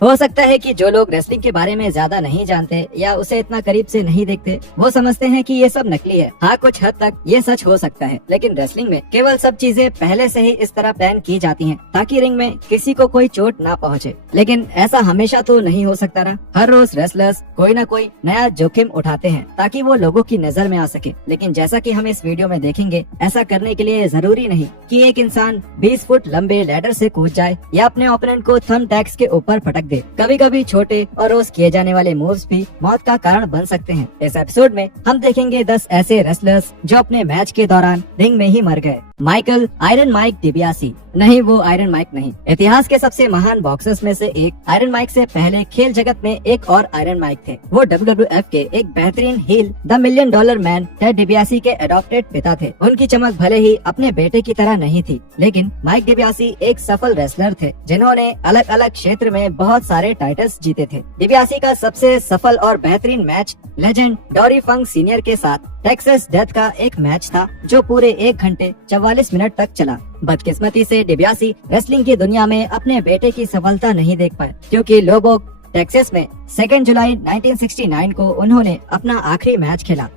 हो सकता है कि जो लोग रेसलिंग के बारे में ज्यादा नहीं जानते या उसे इतना करीब से नहीं देखते, वो समझते हैं कि ये सब नकली है। हाँ, कुछ हद तक ये सच हो सकता है, लेकिन रेसलिंग में केवल सब चीजें पहले से ही इस तरह प्लान की जाती हैं ताकि रिंग में किसी को कोई चोट ना पहुंचे। लेकिन ऐसा हमेशा तो नहीं हो सकता ना। हर रोज रेसलर्स कोई न कोई नया जोखिम उठाते हैं ताकि वो लोगों की नजर में आ सके। लेकिन जैसा कि हम इस वीडियो में देखेंगे, ऐसा करने के लिए जरूरी नहीं कि एक इंसान 20 फुट लंबे लैडर से कूद जाए या अपने ओपोनेंट को थंब टैग्स के ऊपर पटक दे। कभी कभी छोटे और रोज किए जाने वाले मूव्स भी मौत का कारण बन सकते हैं। इस एपिसोड में हम देखेंगे 10 ऐसे रेसलर्स जो अपने मैच के दौरान रिंग में ही मर गए। माइकल आयरन माइक डिबियासी, नहीं वो आयरन माइक नहीं। इतिहास के सबसे महान बॉक्सर्स में से एक। आयरन माइक से पहले खेल जगत में एक और आयरन माइक थे। वो WWF के एक बेहतरीन heel the $1 million man Ted DiBiase के एडॉप्टेड पिता थे। उनकी चमक भले ही अपने बेटे की तरह नहीं थी, लेकिन माइक डिबियासी एक सफल रेसलर थे जिन्होंने अलग अलग क्षेत्र में बहुत सारे टाइटल्स जीते थे। डिबियासी का सबसे सफल और बेहतरीन मैच लेजेंड डोरी फंक सीनियर के साथ टेक्सास डेथ का एक मैच था जो पूरे 1 घंटे 44 मिनट तक चला। बदकिस्मती से डिबियासी रेसलिंग की दुनिया में अपने बेटे की सफलता नहीं देख पाए, क्योंकि लोबोक टेक्सास में 2 जुलाई 1969 को उन्होंने अपना आखिरी मैच खेला।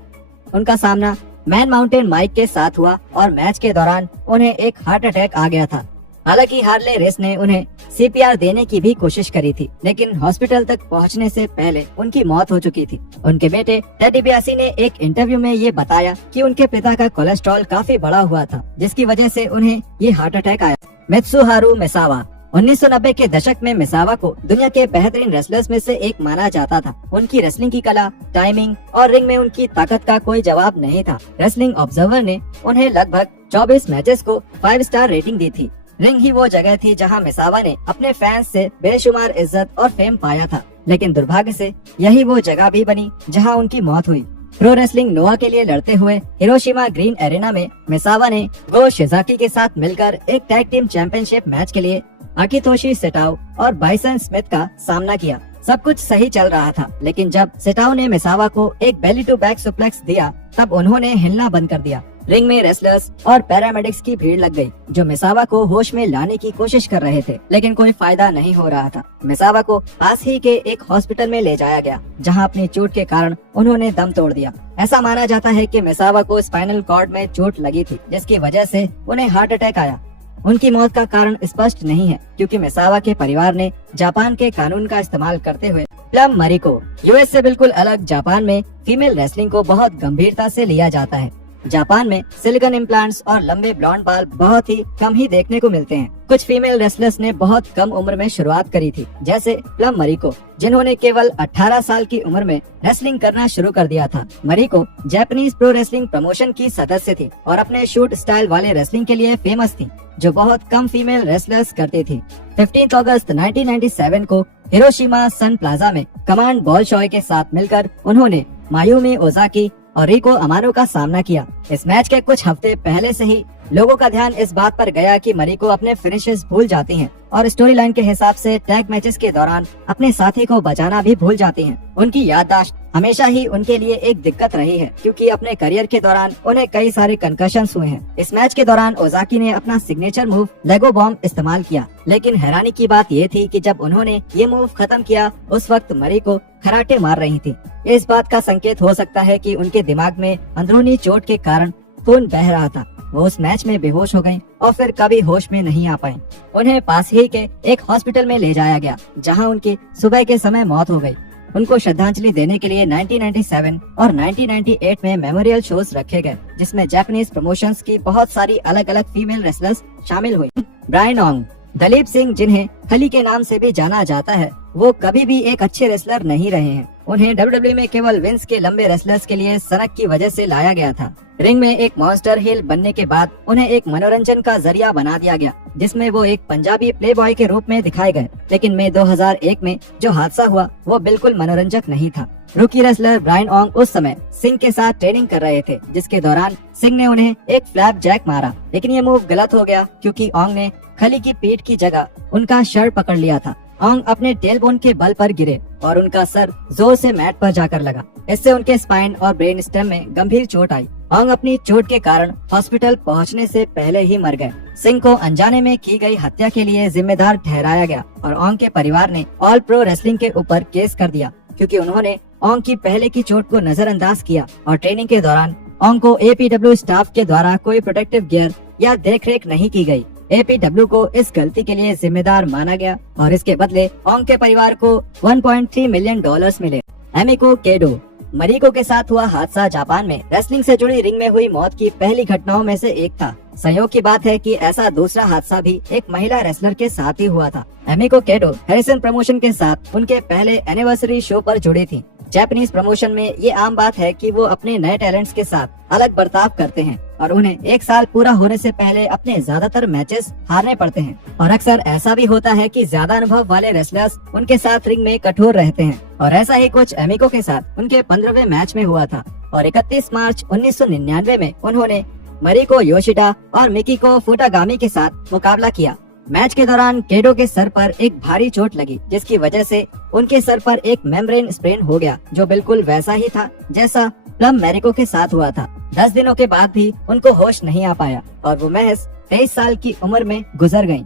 उनका सामना मैन माउंटेन माइक के साथ हुआ और मैच के दौरान उन्हें एक हार्ट अटैक आ गया था। हालांकि हार्ले रेस ने उन्हें CPR देने की भी कोशिश करी थी, लेकिन हॉस्पिटल तक पहुंचने से पहले उनकी मौत हो चुकी थी। उनके बेटे टेड डिबियासी ने एक इंटरव्यू में ये बताया कि उनके पिता का कोलेस्ट्रॉल काफी बढ़ा हुआ था, जिसकी वजह से उन्हें ये हार्ट अटैक आया। मित्सुहारू मिसावा, 1990 के दशक में मिसावा को दुनिया के बेहतरीन रेसलर्स में से एक माना जाता था। उनकी रेसलिंग की कला, टाइमिंग और रिंग में उनकी ताकत का कोई जवाब नहीं था। रेसलिंग ऑब्जर्वर ने उन्हें लगभग 24 मैचेस को 5 स्टार रेटिंग दी थी। रिंग ही वो जगह थी जहां मिसावा ने अपने फैंस से बेशुमार इज्जत और फेम पाया था, लेकिन दुर्भाग्य से यही वो जगह भी बनी जहां उनकी मौत हुई। प्रो रेसलिंग नोआ के लिए लड़ते हुए हिरोशिमा ग्रीन एरेना में मिसावा ने गो शिजाकी के साथ मिलकर एक टैग टीम चैंपियनशिप मैच के लिए आकितोशी सेटाओ और बाइसन स्मिथ का सामना किया। सब कुछ सही चल रहा था, लेकिन जब सेटाओ ने मिसावा को एक बेली टू बैक सुप्लेक्स दिया, तब उन्होंने हिलना बंद कर दिया। रिंग में रेसलर्स और पैरामेडिक्स की भीड़ लग गई, जो मिसावा को होश में लाने की कोशिश कर रहे थे, लेकिन कोई फायदा नहीं हो रहा था। मिसावा को पास ही के एक हॉस्पिटल में ले जाया गया, जहां अपनी चोट के कारण उन्होंने दम तोड़ दिया। ऐसा माना जाता है कि मिसावा को स्पाइनल कॉर्ड में चोट लगी थी, जिसकी वजह से उन्हें हार्ट अटैक आया। उनकी मौत का कारण स्पष्ट नहीं है, क्योंकि मिसावा के परिवार ने जापान के कानून का इस्तेमाल करते हुए प्लम मरी को, यूएस से बिल्कुल अलग जापान में फीमेल रेसलिंग को बहुत गंभीरता से लिया जाता है। जापान में सिलिकॉन इम्प्लांट्स और लंबे ब्लॉन्ड बाल बहुत ही कम ही देखने को मिलते हैं। कुछ फीमेल रेसलर्स ने बहुत कम उम्र में शुरुआत करी थी, जैसे प्लम मरी को, जिन्होंने केवल 18 साल की उम्र में रेसलिंग करना शुरू कर दिया था। मरी को जापानीज प्रो रेसलिंग प्रमोशन की सदस्य थी और अपने शूट स्टाइल वाले रेसलिंग के लिए फेमस थी, जो बहुत कम फीमेल रेसलर्स करती थी। 15 अगस्त 1997 को हिरोशिमा सन प्लाजा में कमांड बॉलशॉय के साथ मिलकर उन्होंने मायुमी ओजाकी और रिको अमानो का सामना किया। इस मैच के कुछ हफ्ते पहले से ही लोगों का ध्यान इस बात पर गया कि मरी को अपने फिनिशेस भूल जाती हैं और स्टोरी लाइन के हिसाब से टैग मैचेस के दौरान अपने साथी को बचाना भी भूल जाती हैं। उनकी याददाश्त हमेशा ही उनके लिए एक दिक्कत रही है, क्योंकि अपने करियर के दौरान उन्हें कई सारे कंकशंस हुए हैं। इस मैच के दौरान ओजाकी ने अपना सिग्नेचर मूव लेगो बॉम्ब इस्तेमाल किया, लेकिन हैरानी की बात ये थी कि जब उन्होंने ये मूव खत्म किया, उस वक्त मरी को खराटे मार रही थी। इस बात का संकेत हो सकता है कि उनके दिमाग में अंदरूनी चोट के कारण खून बह रहा था। वो उस मैच में बेहोश हो गयी और फिर कभी होश में नहीं आ पाई। उन्हें पास ही के एक हॉस्पिटल में ले जाया गया, जहां उनकी सुबह के समय मौत हो गई। उनको श्रद्धांजलि देने के लिए 1997 और 1998 में मेमोरियल शोज रखे गए, जिसमें जापानीज प्रमोशंस की बहुत सारी अलग अलग फीमेल रेसलर्स शामिल हुई। ब्रायन ओंग, दलीप सिंह, जिन्हें खली के नाम से भी जाना जाता है, वो कभी भी एक अच्छे रेसलर नहीं रहे हैं। उन्हें WWE में केवल विंस के लंबे रेसलर्स के लिए सनक की वजह से लाया गया था। रिंग में एक मॉन्स्टर हील बनने के बाद उन्हें एक मनोरंजन का जरिया बना दिया गया, जिसमें वो एक पंजाबी प्लेबॉय के रूप में दिखाए गए। लेकिन मई 2001 में जो हादसा हुआ, वो बिल्कुल मनोरंजक नहीं था। रूकी रेसलर ब्रायन ओंग उस समय सिंह के साथ ट्रेनिंग कर रहे थे, जिसके दौरान सिंह ने उन्हें एक फ्लैप जैक मारा, लेकिन ये मूव गलत हो गया, क्योंकि ओंग ने खली की पीठ की जगह उनका शर्ट पकड़ लिया था। ओंग अपने टेलबोन के बल पर गिरे और उनका सर जोर से मैट पर जाकर लगा। इससे उनके स्पाइन और ब्रेन स्टेम में गंभीर चोट आई। ओंग अपनी चोट के कारण हॉस्पिटल पहुंचने से पहले ही मर गए। सिंह को अनजाने में की गई हत्या के लिए जिम्मेदार ठहराया गया और ओंग के परिवार ने ऑल प्रो रेसलिंग के ऊपर केस कर दिया, क्योंकि उन्होंने ओंग की पहले की चोट को नजरअंदाज किया और ट्रेनिंग के दौरान ओंग को एपीडब्ल्यू स्टाफ के द्वारा कोई प्रोटेक्टिव गियर या देखरेख नहीं की गई। एपीडब्ल्यू को इस गलती के लिए जिम्मेदार माना गया और इसके बदले ओंग के परिवार को $1.3 मिलियन मिले। एमिको केडो मरिको के साथ हुआ हादसा जापान में रेसलिंग से जुड़ी रिंग में हुई मौत की पहली घटनाओं में से एक था। संयोग की बात है कि ऐसा दूसरा हादसा भी एक महिला रेसलर के साथ ही हुआ था। एमिको केडो हैरिसन प्रमोशन के साथ उनके पहले एनिवर्सरी शो पर जुड़ी थी। जापानीज प्रमोशन में ये आम बात है कि वो अपने नए टैलेंट्स के साथ अलग बर्ताव करते हैं और उन्हें एक साल पूरा होने से पहले अपने ज्यादातर मैचेस हारने पड़ते हैं। और अक्सर ऐसा भी होता है कि ज्यादा अनुभव वाले रेसलर्स उनके साथ रिंग में कठोर रहते हैं और ऐसा ही कुछ एमिको के साथ उनके 15वें मैच में हुआ था और 31 मार्च 1999 में उन्होंने मरिको योशिडा और मिकिको फुटागामी के साथ मुकाबला किया। मैच के दौरान केडो के सर पर एक भारी चोट लगी, जिसकी वजह से उनके सर पर एक मेम्ब्रेन स्प्रेन हो गया, जो बिल्कुल वैसा ही था जैसा प्लम मैरिको के साथ हुआ था। 10 दिनों के बाद भी उनको होश नहीं आ पाया और वो महज 23 साल की उम्र में गुजर गयी।